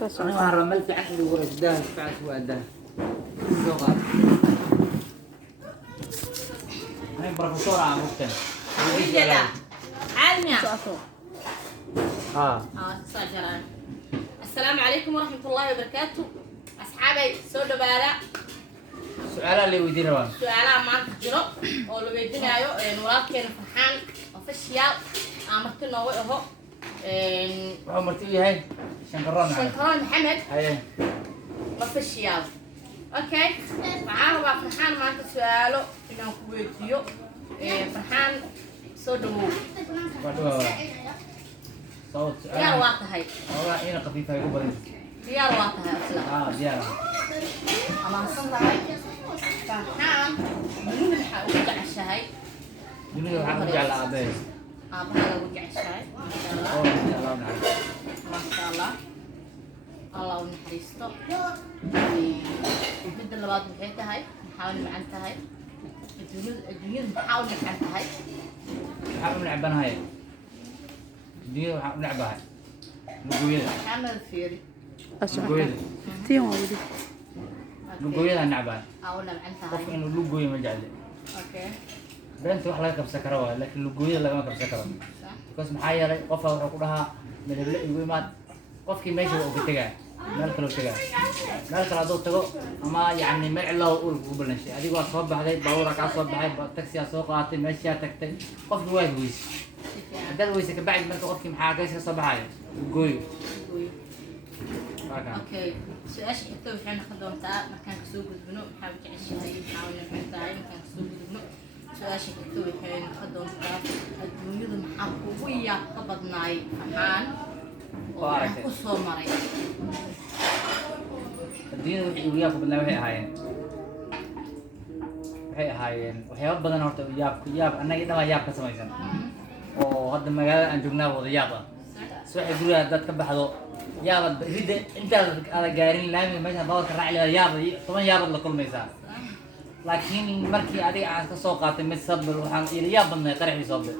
أنا ما عملت عندي ورش ده بعد وده الصغار أنا بروفيسور عام مختلف ويجدا عالمية سجران. السلام عليكم ورحمة الله وبركاته أصحابي سودة بالا سؤال اللي ودي روان سؤال ما تجرب أو لو يدينا أيو نورات فرحان أوفيشيال عمرتنا وهو عمرتي هاي شنكران محمد هاي أوفيشيال أوكي معاه بقى فرحان ما سؤاله إنه كويتيو فرحان سودة صوت ديار واقعي والله هنا خفيفة يقبل ديار واقعي أصلا ديار الله صلى فرحان من وجع الشاي جنود وجع الأبد أبها وجع الشاي ما شاء الله ما شاء الله الله ونحرسته البنت اللي بعد محيطها هاي نحاول نعنتها هاي الجنود نحاول نعنتها هاي نحاول نلعبها هاي الدنيا نلعبها هاي نقويها كامل فيري نقويها تيم ودي نقويها نلعبها أو نعنتها قف هاي إنه لقوي مجال أوكي بنت wax laga kabsan karo waa laakiin lugooyada lagama kabsan karo because maxaa yeelay qof wuxuu ku dhahaa midable igu imaad qofkii meesha uu ka tagay meel kale uu tagay meel kale haduu tago ama yacni meel cilaa uu ugu balanshay adigu waa soo baxday baabuura kaa soo baxay taxi aa soo qaadatay meeshaa tagtay qofkii waa weysay haddaad weysay ka bacdi marka qofkii maxaa ka soo baxaya lugooyo اوكي سؤال حتى وحنا ناخذهم تاع مكان كسوق البنو نحاول تعيشها نحاول نفهمها مكان كسوق البنو سؤال حتى وحنا ناخذهم تاع الدنيا محقوقية قبضناي فحان وحكوا مري الدنيا وياك بالله waxay ahaayeen waxyaabo badan horta yaab annaga dhama yaab ka samaysan oo hadda magaalada aan joognaa wada yaab ah waxay guriga dad ka baxdo yaabad rida intaad ala gaarin laami meesha bawlka raaci la yaab 10 yaabad la kulmaysaa laakiin markii adiga aad ka soo qaatay mid sabir waxaan ila yaab badnay qaraxii sabir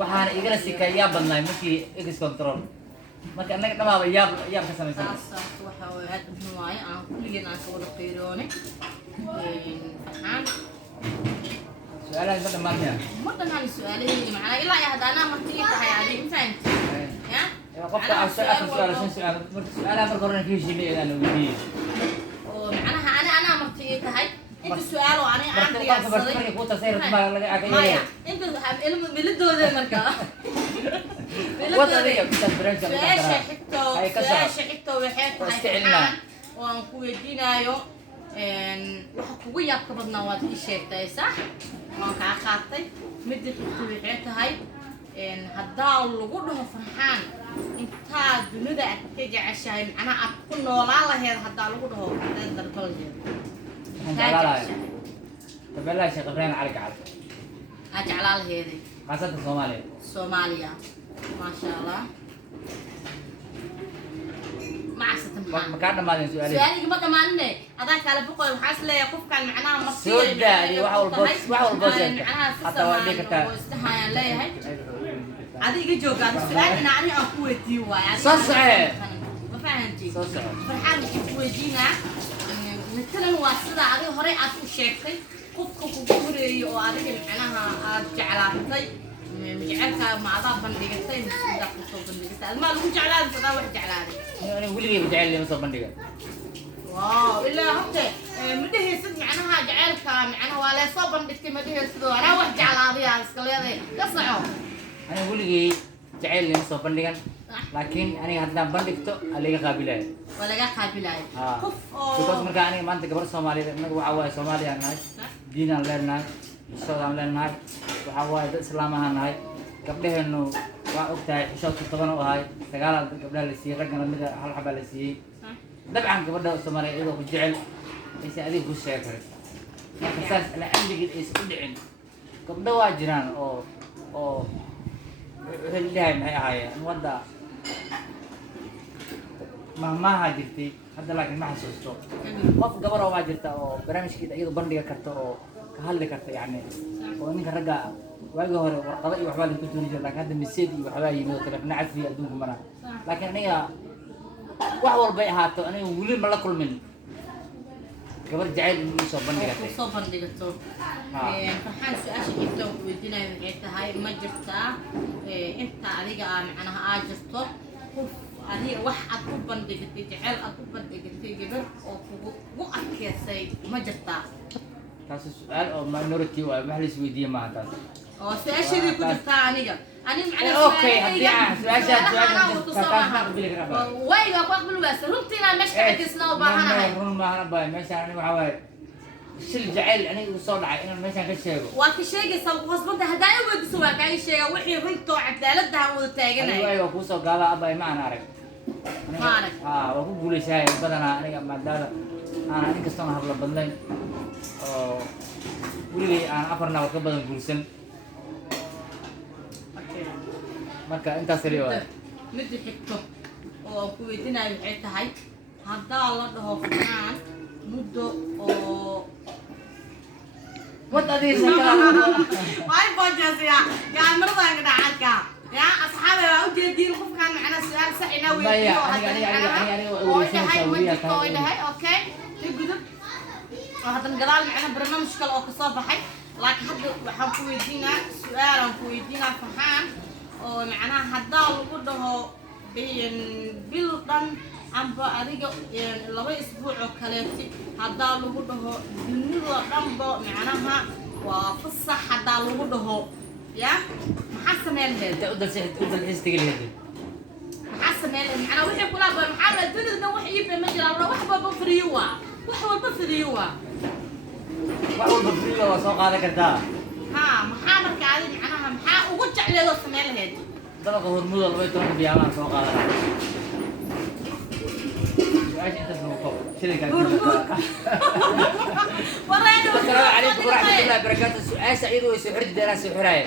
waxaan igala sikay yaab badnay markii ex control marka annaga dhamaaba yaab ka samaysan waxa way aad u waaye aan kulligeen aan soo wada qeyroonay سؤالك بدل ما نيا. مدن هذا سؤالي معنا إلا يا هذا أنا مرتين تحيا هذه فهمت؟ يا؟ قفت على سؤال شو سؤال؟ سؤال أنا بقرن فيه شيء اللي أنا ودي. ومعناها أنا مرتين تحيا. أنت سؤال وأنا عندي أصلاً. مرتين كوتا سير تبغى لقى أكيد. مايا أنت علم بلد هذا مركا. وطنية بتفرج. سؤال شحته وحياته. واستعلنا. وانكوي دينايو. waxa kugu yaabka badnaa waad ii sheegtay sax waan kaa qaatay midda xigta waxay tahay haddaa lagu dhaho farxaan intaa dunida aad ka jeceshahay macnaha aad ku noolaan laheed haddaa lagu dhaho darbaljeed تبلاش غفران عليك عاد أجعل هذي خاصة الصومالية صوماليا ما شاء الله مكان ما لين سؤالي سؤالي ما دمانه هذاك على بقول وحاس لا يقف كان معنا مصير سوداني وحول بوس حتى وديك تا استحيا لا هي هذه يجي جوجا السؤال انا عني اكوتي واي صحيح ما فهمتي صحيح فرحان كويدينا مثلا واسدا هذه هوري aad u sheegtay qofka kugu horeeyay oo adiga macnaha aad jeclaatay مجعلك مع ضاب بندقتين صدق صوب بندقتين ما لو جعلان صدق واحد جعلان أنا ولي بجعل لي مصاب بندقة واو إلا هبته مده يصير معناها جعلك معناها ولا صوب بندقتين مده يصير أنا واحد جعلان يا سكلي يصنعوا أنا ولي جعل لي مصاب بندقة لكن أنا هذا بندقته اللي قابلة ولا قابلة كف because mereka ini mantek kepada Somalia mereka awal Somalia naik Dina naik Islam naik awal itu selama naik kemudian nu waktu itu shot teman wahai segala kemudian lesi ragam mereka hal hal lesi طبعا kepada Somalia itu berjual ليس هذه هو الشيء أساس العندي قد يسودعن kemudian wajiran oh هاللي هاي نودا ما هاجرتي هذا لكن ما حسوسته قف قبره واجرته أو برامج كده أيضا بندقة كرته أو كهل كرته يعني وإنك رجع واجه ورقبي وحوالي كنت نجي لكن هذا مسيدي وحوالي يموت لكن نعرف في أدوه مرة لكن هي wax walba ay ahaato aniga weli ma la kulmin gabar jacayl inuu soo bandhigatay soo bandhigato farxaan su-aasha xigta oo weydiinayo waxay tahay ma jirtaa inta adiga macnaha aa jirto qof adiga wax aad ku bandhigatay jacayl aad ku bandhigatay gabar oo kugu adkeysay ma jirtaa taas su'aal oo minority waa wax la isweydiiyay maaha taas oo su-aashadii ku jirtaa aniga macnaha okay haddii aan su-aasha wayga ku aqbal waasa runtiina meesha cadisna u baahanahay run maahana baa meeshaan aniga waxaa waaye shil jacayl aniga u soo dhacay inaan meeshaan ka sheego waa ka sheegaysaa qasbada haddaa i weydiiso waa kaa ii sheega wixii runta oo cadaalada aan wada taaganahay aniga waa kuusoo gaaba abay ma aan arag waa ku guulaysahay badanaa aniga maadaada aan inkastoona habla badnayn oo weligay aan 4 nabar ka badan guursan marka intaas kaliya waa mid xigto oo ku weydiinayo waxay tahay haddaa la dhaho fanaan muddo oo wadadiisa waay boojasiya gaalmaradan ka dhacadka يا أصحابي أوجدين خوف كان معنا سؤال سعينا ويدي أوكي تقدر هذا الجلال معنا برنامج كلا أو كصافة حي لكن حد حنكون يدينا سؤال حنكون يدينا فحان ومعنا هذا وجوده بين بلدان عم بأريجا لبي أسبوع وكلاتي هذا وجوده بنيرة معناها وفصح هذا وجوده يا محسن مالها انت قدر الحس تقول هذي محسن مالها انا وحي كلها بمحل الدنيا ده وحي يبقى مجرى وح بفريوا وح بفريوا وح بفريوا وسوق هذا كذا ها محامر قاعد معناها محا وقلت عليه لو سمال هذي دلق هرمود الله يتوقف بيعمل سوق هذا ايش انت اسمه شركه السلام عليكم ورحمه الله وبركاته. سؤال سعيد ويسحر الدراسه حرايه